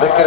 ذکر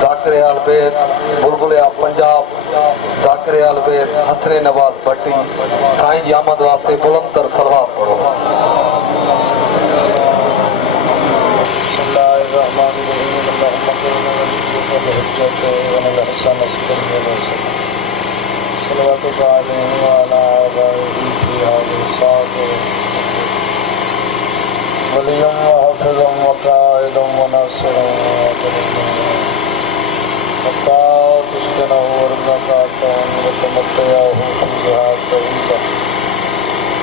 ذاکر آل بیت بلبل پنجاب ذاکر آل بیت حسن نواز بٹی سائیں جی آمد واسطے بلند تر صلوات پڑھو بسم اللہ الرحمن الرحیم اللہم صل علی حجت ونلحسن اسکر صلوات علیہ وعلا آبائہ فی حال صاحب ولیم وحفظم وقائدم وناصرم حتی تسکنہ ورزقاتم وتمتعہ فیہا طویلا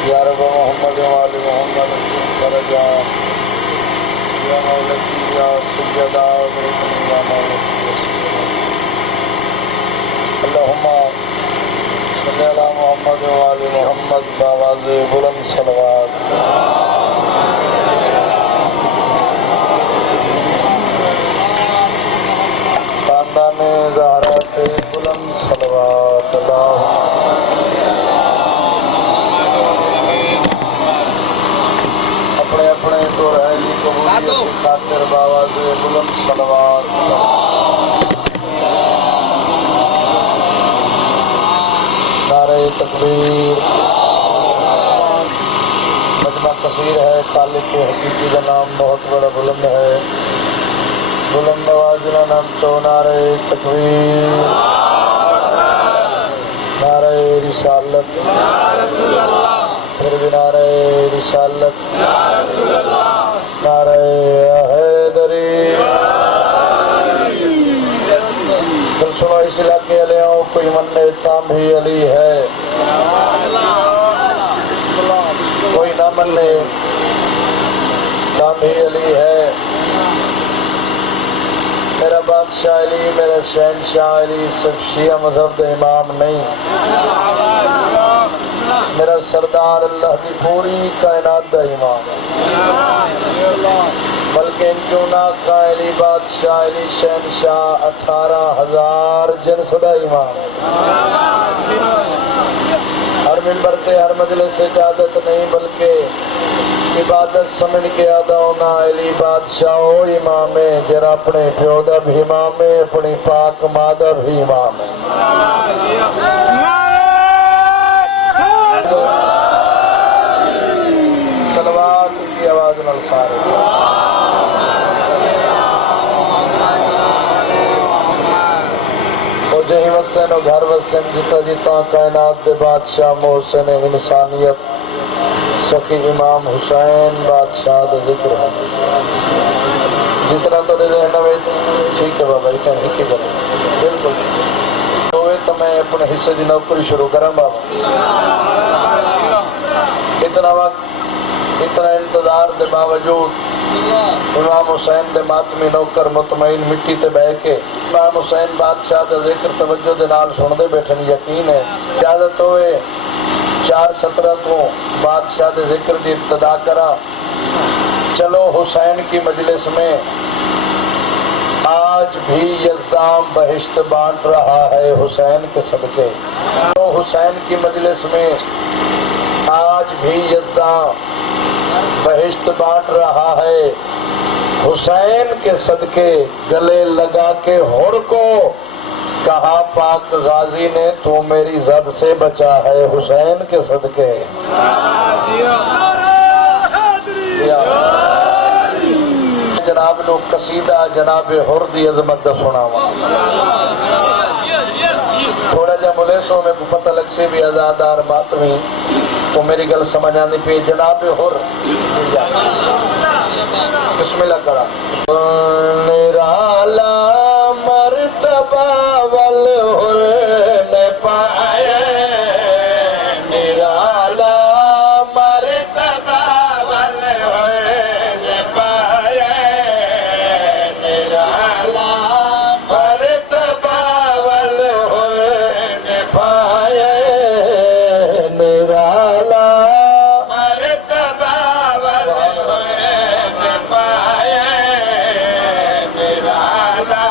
یا رب محمد وآل محمد فرجا یا مولکی یا سجدہ یا مولکی اللہم صلی اللہ محمد وآل محمد باواز بلند صلوات خاندان زہرا سے بلند صلوات اپنے اپنے تو رہے جی قبولیت کی خاطر باواز بلند صلوات نعرہ تکبیر مجمع کثیر ہے خالق حقیقی کا نام بہت بڑا بلند ہے بلند نوازنا نام تو نعرہ تکبیر نعرہ رسالت پھر بھی نعرہ رسالت نعرہ حیدری پھر سنو اس علاقے علیہ ہوں کوئی من تام بھی علی ہے کوئی نہ من تام بھی علی ہے میرا بادشاہ علی میرا شہنشاہ علی صرف شیعہ مذہب دے امام نہیں میرا سردار اللہ دی پوری کائنات دا امام بلکہ ان کیوں نہ علی بادشاہ علی شہنشاہ 18,000 جنس دا امام ہر منبر تے ہر مجلس اجازت نہیں بلکہ عبادت سمجھ کے آدھا ہونا علی بادشاہ ہو امام ہے جرا اپنے پیودہ بھی امام ہے اپنی پاک مادہ بھی امام ہے صلوات کی آواز نال سارے او جہی وسن و گھر وسن جتا جتا کائنات دے بادشاہ محسن انسانیت سخی امام حسین بادشاہ دا ذکر ہے جتنا تو دے ذہن میں ٹھیک ہے بابا یہ کہیں ہی جائے بالکل ہوئے تو میں اپنے حصے دی نوکری شروع کروں بابا اتنا وقت اتنا انتظار دے باوجود امام حسین دے ماتمی نوکر مطمئن مٹی تے بہ کے امام حسین بادشاہ دا ذکر توجہ دے نال سن دے بیٹھن یقین ہے اجازت ہوئے 4:17 تو بادشاہ دے ذکر دی ابتدا کرا چلو حسین کی مجلس میں آج بھی یزدان بہشت بانٹ رہا ہے حسین کے صدقے چلو حسین کی مجلس میں آج بھی یزدان بہشت بانٹ رہا ہے حسین کے صدقے گلے لگا کے ہڑ کو کہا پاک غازی نے تو میری زد سے بچا ہے حسین کے صدقے جناب نو قصیدہ جناب حر دی عظمت دا سناوا تھوڑا جا ملیسوں میں پتہ لگ سے بھی ازادار ماتمی تو میری گل سمجھ آنے پہ جناب حر بسم اللہ کرا نرالا مرتبہ والحر نے پائے نرالا مرتبہ والحر نے پائے نرالا مرتبہ والحر نے پائے نرالا مرتبہ والحر نے پائے نرالا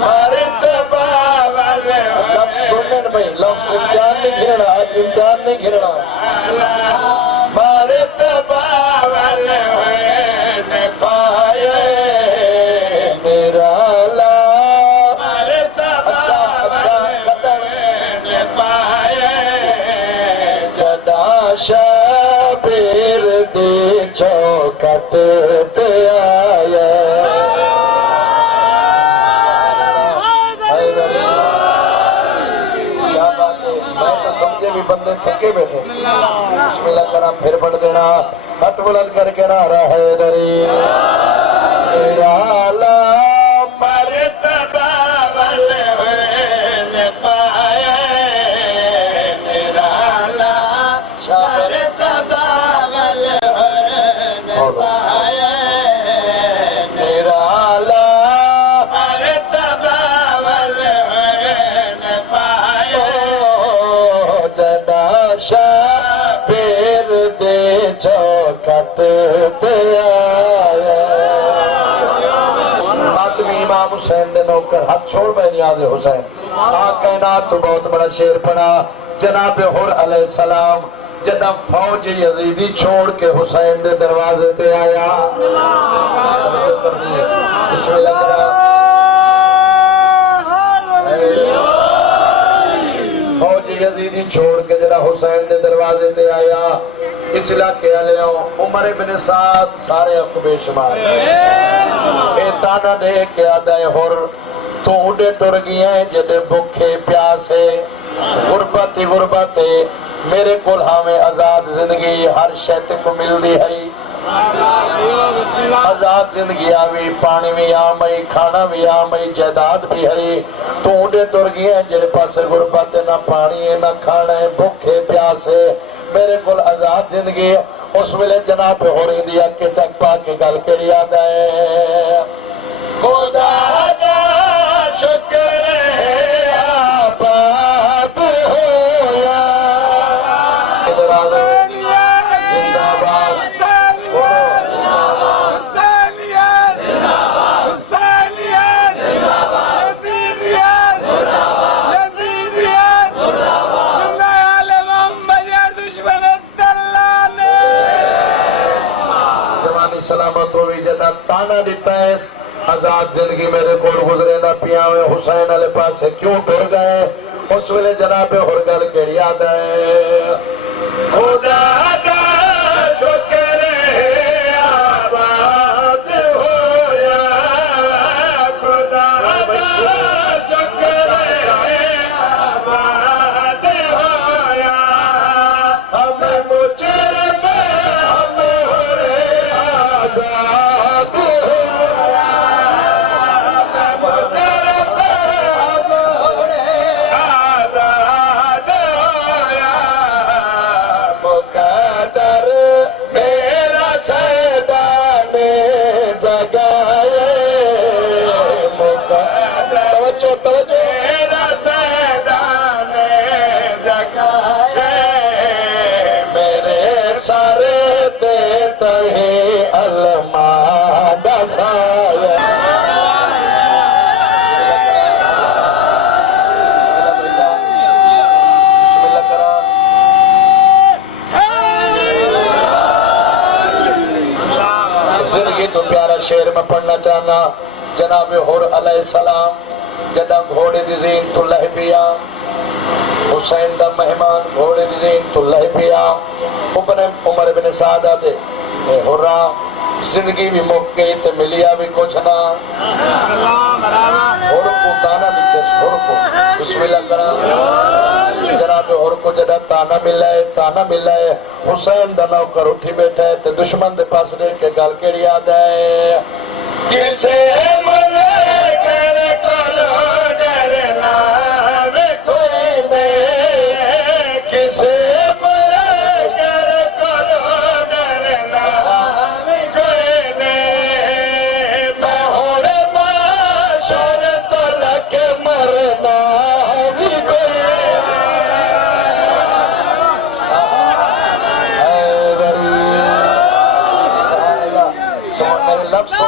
مرتبہ والحر لفظ سنن بھئی لفظ امتحان نہیں گھرنا امتحان نہیں گھرنا مرتبہ والحر نے پائے پھر پڑھ دینا ہاتھ بلند کر کے نعرہ حیدری میرا لا مرتبہ والہن پائے میرا لا مرتبہ والہن پائے میرا لا مرتبہ والہن پائے جدا شبیر دے چوکت تے آیا ماتمی امام حسین دے نوکر ہاتھ چھوڑ میں نیاز حسین کائنات تو بہت بڑا شعر پڑا جناب حر علیہ السلام جدہ فوج یزیدی چھوڑ کے حسین دے دروازے تے آیا بسم اللہ کرا فوج یزیدی چھوڑ کے جدہ حسین دے دروازے تے آیا اس علاقے علیہوں عمر بن سعد سارے اقبے شمار اے تانا دے کے آدھائے حر تو اڈے تر گئی ہیں جدے بکھے پیاسے غربتی غربتے میرے کل ہمیں آزاد زندگی ہر شیطے کو مل دی ہے آزاد زندگی آوی پانی بھی آمائی کھانا بھی آمائی جائیداد بھی ہے تو اڈے تر گئی ہیں جدے پاس غربت نہ پانی نہ کھانا بکھے پیاسے میرے کل آزاد زندگی اس ویلے جناب ہو رہی دیا کہ چک پا کے گل کری آدھا ہے خدا دا شکر ہے آباد ہویا ادھر آزاد زندہ باد سلامت ہوئی جدا تانا دیتا ہے آزاد زندگی میرے کول گزرے نہ پیا ہوئے حسین علیہ پاس سے کیوں ٹر گئے اس ویلے جناب ہرگل کے یاد ہے خدا دا شکر ہے آباد ہویا خدا دا شکر ہے آباد ہویا ہم مجرم ہم آزاد ہویا آزاد ہویا مقدر میرا سیدان جگائے توجہ توجہ میرا سیدان جگائے میرے سارے دیتا ہے علماء دسائے زندگی تو پیارا شعر میں پڑھنا چاہنا جناب حر علیہ السلام جدہ گھوڑے دی زین تو لہ پیا حسین دا مہمان گھوڑے دی زین تو لہ پیا عمر بن سعد دے حرہ زندگی بھی مک گئی تے ملیا بھی کچھ نہ حر کو تانا لکھے حر کو بسم اللہ کرا جناب حر کو جدہ تانا ملا ہے حسین دا نوکر اٹھی بیٹھا ہے تے دشمن دے پاس دے کے گل کے یاد ہے کسے ملے کر کلو ڈرنا وے کوئی نہیں کسے ملے کر کلو ڈرنا وے کوئی نہیں میں ہوڑ معاشر تو لگ مرنا بھی کوئی لفظ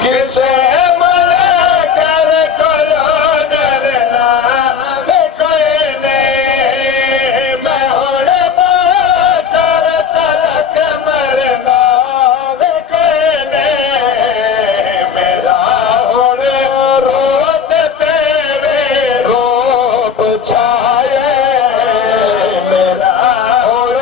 کسے ملے کر کلو ڈرنا کوئی نہیں میں ہوڑ معاشر تلک مرنا کوئی نہیں میرا ہوڑ روت تیرے روب چھائے میرا ہوڑ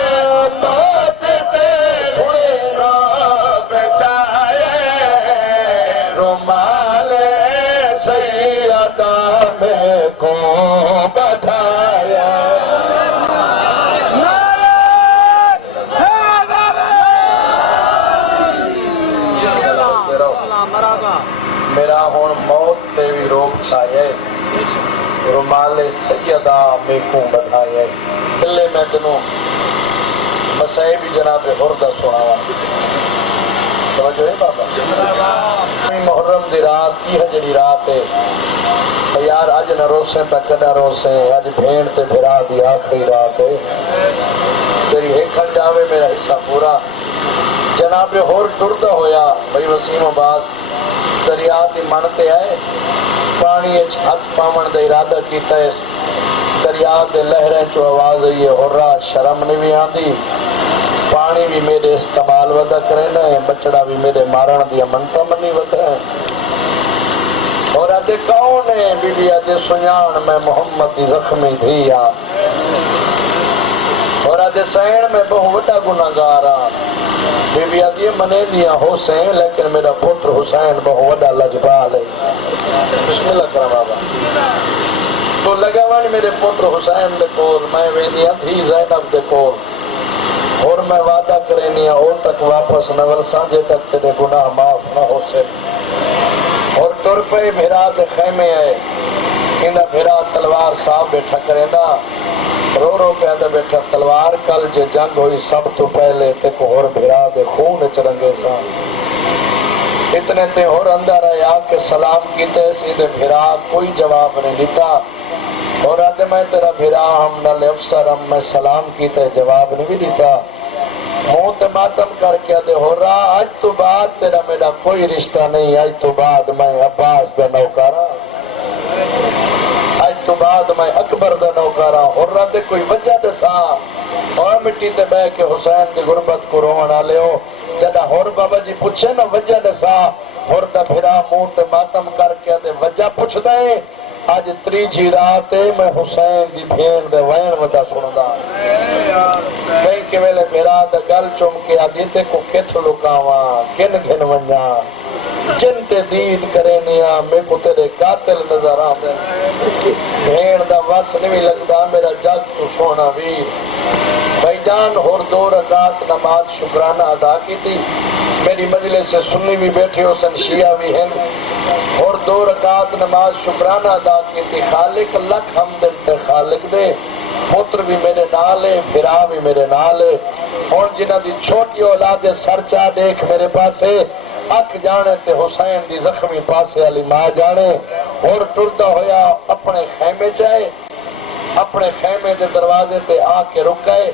اٹھائے رومال سیدہ میں کو بدھائے دلے میں تنوں مسائب جناب حردہ سناوا توجہ ہے بابا محرم دی رات کی حجری رات ہے یار اج نہ روسیں تک نہ روسیں اج بھیڑ تے بھرا دی آخری رات ہے تیری ہیکھن جاوے میرا حصہ پورا جناب ہور ٹردا ہویا بھائی وسیم عباس دریا دی منتے آئے پانی ہاتھ پاون دا ارادہ کیتا ہے دریا دے لہریں چو آواز ہے ہورا شرم نہیں بھی آندی پانی بھی میرے استعمال ودا کرنا ہے بچڑا بھی میرے مارن دیا منتا منی ودا ہے اور آدھے کون ہے بی بی آدھے سنیان میں محمد دی زخمی دھیا اور آدھے سین میں بہو وڈا گناہگارا بی بی آدھے منے دیا حسین لیکن میرا پتر حسین بہو وڈا لجبال ہے بسم اللہ کرم بابا تو لگا وانی میرے پتر حسین دے کول میں ویدیا دھی زینب دے کول اور میں وعدہ کرینی او تک واپس نور سانجے تک تیرے گناہ معاف نہ ہو سے اور تر پہ بھیرا دے خیمے آئے اندہ بھیرا تلوار صاحب بیٹھا کرے دا رو رو پیدا بیٹھا تلوار کل جے جنگ ہوئی سب تو پہلے تے کو اور بھیرا دے خون چرنگے سا اتنے تے اور اندر آئے آکے سلام کیتے سیدھے بھیرا کوئی جواب نہیں دیتا اور آدھے میں تیرا بھیرا ہم نل افسر ہم میں سلام کیتے جواب نہیں بھی دیتا موت ماتم کر کے آدھے ہو رہا آج تو بعد تیرا میرا کوئی رشتہ نہیں آج تو بعد میں عباس دا نوکارا آج تو بعد میں اکبر دا نوکارا اور رہا دے کوئی وجہ دے سا اور مٹی تے بے کے حسین دی غربت کو رونا لے ہو جدہ اور بابا جی پوچھے نا وجہ دے سا اور دا بھیرا موت ماتم کر کے آدھے وجہ پوچھ دے آج تریجی رات میں حسین دی بھین دے وین ودا سندا کہیں کہ ویلے میرا دا گل چم کے آدیتے کو کتھ لکاواں کن گھن ونجا جن تے دید کرے نیا میں کو تیرے قاتل نظر آدھے بھین دا وس نہیں لگدا میرا جگ تو سونا بھی بھائی جان اور 2 رکعت نماز شکرانہ ادا کی تھی میری مجلس سے سنی بھی بیٹھے ہو سن شیعہ بھی ہیں اور 2 رکعت نماز شکرانہ ادا کی تھی خالق لکھ حمدن تے خالق دے پتر بھی میرے نالے پھرا بھی میرے نالے اور جنہ دی چھوٹی اولاد سرچا دیکھ میرے پاسے اک جانے تے حسین دی زخمی پاسے علی ماں جانے اور ٹردا ہویا اپنے خیمے چاہے اپنے خیمے دے دروازے تے آ کے رکائے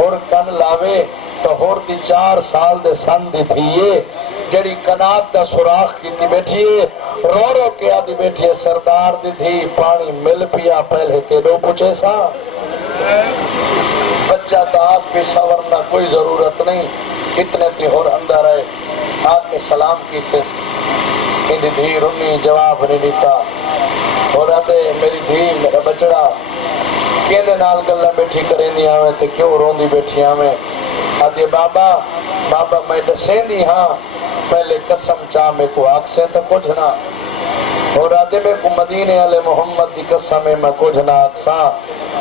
اور کن لاوے تو ہور دی 4 سال دے سن دی تھیے جڑی کنات دا سراخ کی تھی بیٹھیے رو رو کے آدھی بیٹھیے سردار دی تھی پانی مل پیا پہلے تیرو پوچھے سا بچہ تا آپ بھی سورنا کوئی ضرورت نہیں اتنے تھی اور اندر آئے آکے سلام کیتے اندھی دھی رنی جواب نہیں دیتا اور آتے میری دھی میرا بچڑا کیندے نال گلہ بیٹھی کریں دی آویں تے کیوں روندی بیٹھی آویں آدھے بابا میں دسیں دی ہاں پہلے قسم چاہ میں کو آگ سے تا کچھ نہ اور آدھے میں کو مدینے علیہ محمد دی قسم میں کچھ نہ آگ سا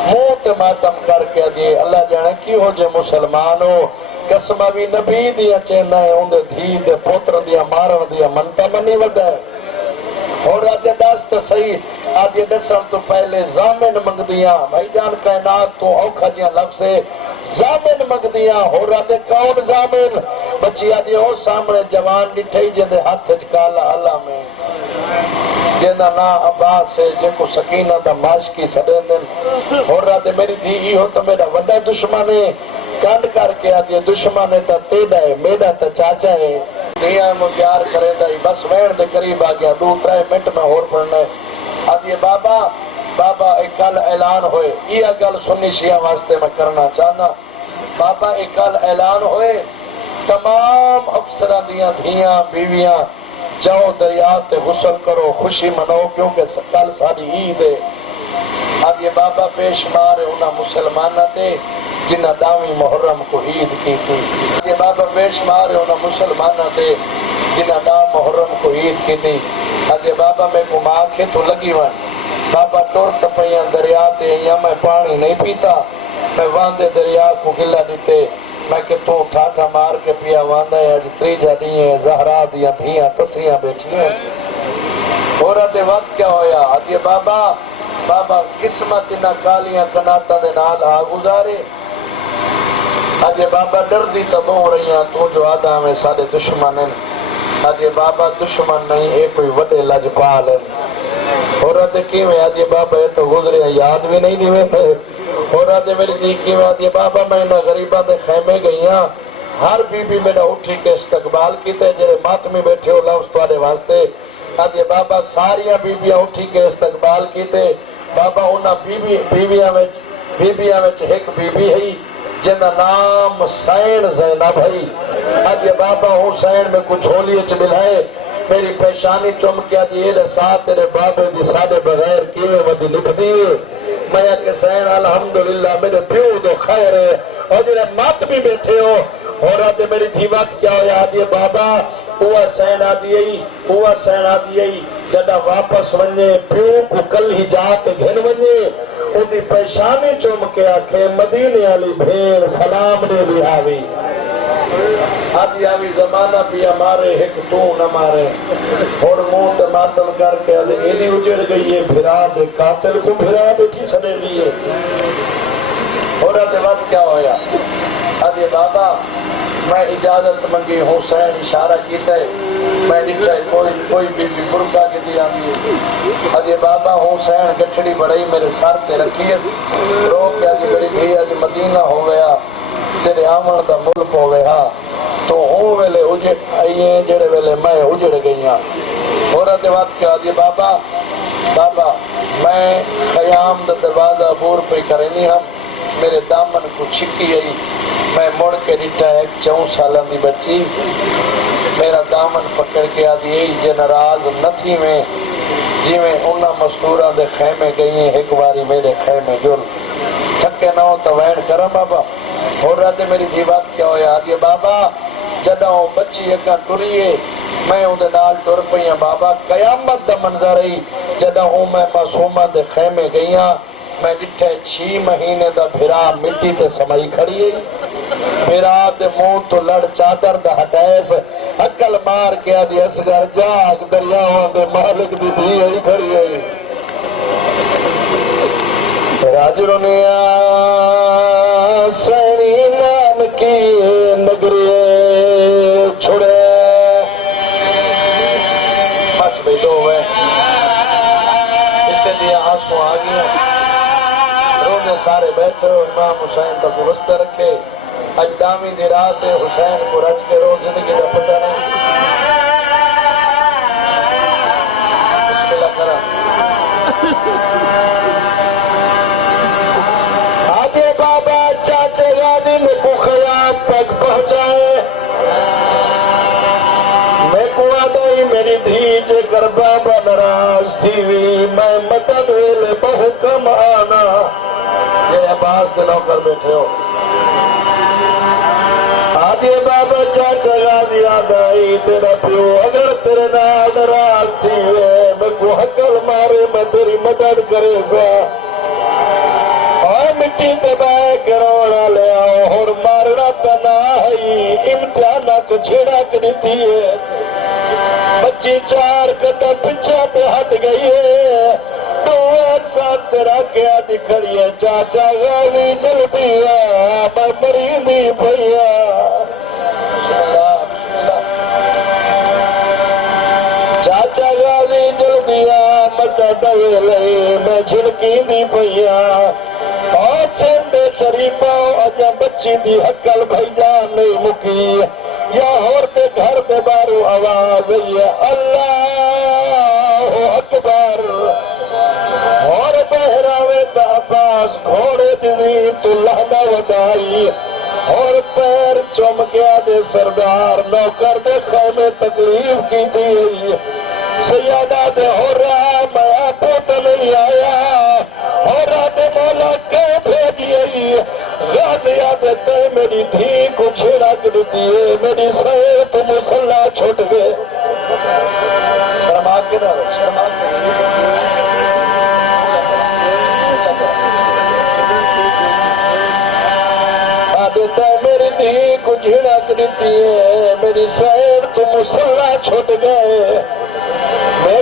موت ماتم کر کے آدھے اللہ جانے کی ہو جے مسلمان ہو قسم بھی نبی دیا چینہ ہے اندھے دھی دے پوتر دیا مارن دیا منتا منی ودا ہے اور آدھے دست صحیح آدھے دسم تو پہلے زامن منگ دیا بھائی جان کائنات تو اوکھا جیاں لفظ ہے زامن منگ دیا اور آدھے کون زامن بچی آدھے ہو سامنے جوان ڈٹھائی جندے ہاتھ چکالا اللہ میں جنہ نا عباس ہے جن کو سکینہ دا ماشکی سڑے دن اور آدھے میری دھی ہی ہو تو میرا وڈا دشمن ہے کانڈ کر کے آدھے دشمن ہے تا تیڑا ہے میرا تا چاچا ہے دنیا میں پیار کرے دا بس وین دے قریب آگیا 2-3 منٹ میں اور پڑھنا ہے آدھے بابا ایک کل اعلان ہوئے یہ گل سنی شیعہ واسطے میں کرنا چاہنا بابا ایک کل اعلان ہوئے تمام افسران دیاں دھیاں بیویاں جاؤ دریات غسل کرو خوشی منو کیونکہ کل ساری عید ہے آدھے بابا پیش مارے انہاں مسلمانہ تے جنہ دامی محرم کو عید کی تھی آدھے بابا پیش مارے انہاں مسلمانہ تے جنہ دام محرم کو عید کی تھی آدھے بابا میں کو ماں تو لگی وان بابا ٹور تپیاں دریا تے یا میں پانی نہیں پیتا میں واندے دریا کو گلہ دیتے میں کہ تو ٹھاٹھا مار کے پیا واندہ ہے آج 3 دیئے زہرا دیاں دھیاں تسیاں بیٹھی ہیں عورت وقت کیا ہویا آدھی بابا بابا قسمت نہ کالیاں کناٹا دے نال آ گزارے آدھی بابا ڈر دی تبوں رہیاں تو جو آدھا میں سارے دشمن ہیں آدھی بابا دشمن نہیں اے کوئی وڈے لجپال ہیں عورت کی میں آدھی بابا یہ تو گزرے یاد بھی نہیں دیوے پہ عورت میری دی کی میں آدھی بابا میں نہ غریبہ دے خیمے گئیاں ہر بی بی میرا اٹھی کے استقبال کیتے جرے ماتمی بیٹھے ہو لفظ توارے واسطے آدھی بابا ساریاں بی بیاں اٹھی کے استقبال کیتے بابا انہاں بی بیاں وچ ایک بی بی ہے جنہ نام حسین زینب ہے آدھی بابا حسین میں کچھ ہولی اچھ ملائے میری پیشانی چمکیا دیئے ساتھ تیرے بابے دی سادے بغیر کیوے ودی لکھ دیئے میں کہ حسین الحمدللہ میرے پیو دو خیر ہے اور جنہیں مات بھی بیٹھے ہو اور آدھے میری دھیمات کیا ہویا آدھے بابا ہوا حسین آدھی جدہ واپس ونجے پیو کو کل ہی جا کے گھن ونجے اُدھی پیشانی چمکے آکھے مدینے علی بھین سلام نے بھی آوی آدھی آوی زمانہ بھی ہمارے ایک تو نہ مارے اور منہ تے ماتم کر کے آدھے ایدی اجڑ گئی ہے بھرا دے قاتل کو بھرا دے کی سنے لیے اور آدھے وقت کیا ہویا آدھے بابا میں اجازت منگی حسین اشارہ کیتا ہے میں نکتا ہے کوئی بھی برکا کی دی آمی ہے آدھے بابا حسین گٹھڑی بڑھائی میرے سر تے رکھیے رو کے آدھے میری بھی آدھے مدینہ ہو گیا تیرے آمن دا ملک ہو گیا تو ہوں ویلے اجڑ آئیے جڑے ویلے میں اجڑ گئیاں اور آدھے وقت کیا آدھے بابا میں خیام دا دروازہ بور پہ کرنی ہم میرے دامن کو چھکی آئی میں مڑ کے ریٹا ایک 4 سالہ دی بچی میرا دامن پکڑ کے آدھی ای جے ناراض نہ تھی میں جی میں انہاں مستورہ دے خیمے گئی ہیں ایک باری میرے خیمے جل تھکے نہ ہو تو وین کرم بابا اور رہتے میری جیبات کیا ہویا آدھی بابا جدہ ہوں بچی اگاں ٹریے میں ہوں دے نال ٹر پہیاں بابا قیامت دا منظر ہی جدہ ہوں میں معصومہ دے خیمے گئیاں میں ڈٹھے 6 مہینے دا بھرا مٹی تے سمائی کھڑی ہے بھرا دے منہ تو لڑ چادر دا ہٹائس عقل مار کے آدھی اسگر جاگ دریاؤں دے مالک دی دھی ہے کھڑی ہے راجروں نے سینی نام کی نگری چھڑے بس بھی دو ہوئے اس سے لئے آنسو آگیا رونے سارے بیٹھے ہو امام حسین تک وسط رکھے اجدامی دی رات حسین کو رج کے رو زندگی کا پتہ نہیں بسم اللہ کرا آدھے بابا چاچے گادی میں کو خیام تک پہنچائے میں کو آدھائی میری دھیجے کر بابا نراز تھی وی میں مدد ویلے بہو کم آنا یہ عباس دلوں کر بیٹھے ہو آدھے بابا چاچا غازی آدھائی تیرا پیو اگر تیرے ناراض تھی وے میں کو حقل مارے میں تیری مدد کرے سا اور مٹی تے بائے کروڑا لے آؤ اور مارنا تنا ہے امتحانہ کو چھڑا کرتی ہے بچی 4 قدم پچھا تے ہٹ گئی ہے تو ساتھ تیرا کیا دکھڑی ہے چاچا غازی جلدی ہے میں مریضی بھئیا چاچا غازی جلدی ہے مدہ دوے لئے میں جھڑکی دی بھئیا اور سندے شریفہ اجا بچی دی حقل بھائی جان نہیں مکی یا ہورتے گھر دے بارو آواز ہے اللہ اکبر اور بہراوے تا عباس گھوڑے دی تو لہنا ودائی اور پیر چم گیا دے سردار نوکر دے خیمے تکلیف کی تھی سیادہ دے ہو رہا میں آپو تو نہیں آیا اور آدھے مولا کے بھیجی غازیہ دے تے میری دھی کو چھڑا کرتی ہے میری سیر تو مسلح چھوٹ گئے شرما کے نہ شرما کے آدھتا میری دھی کو جھڑا کرتی ہے میری سیر تو مسلح چھوٹ گئے میں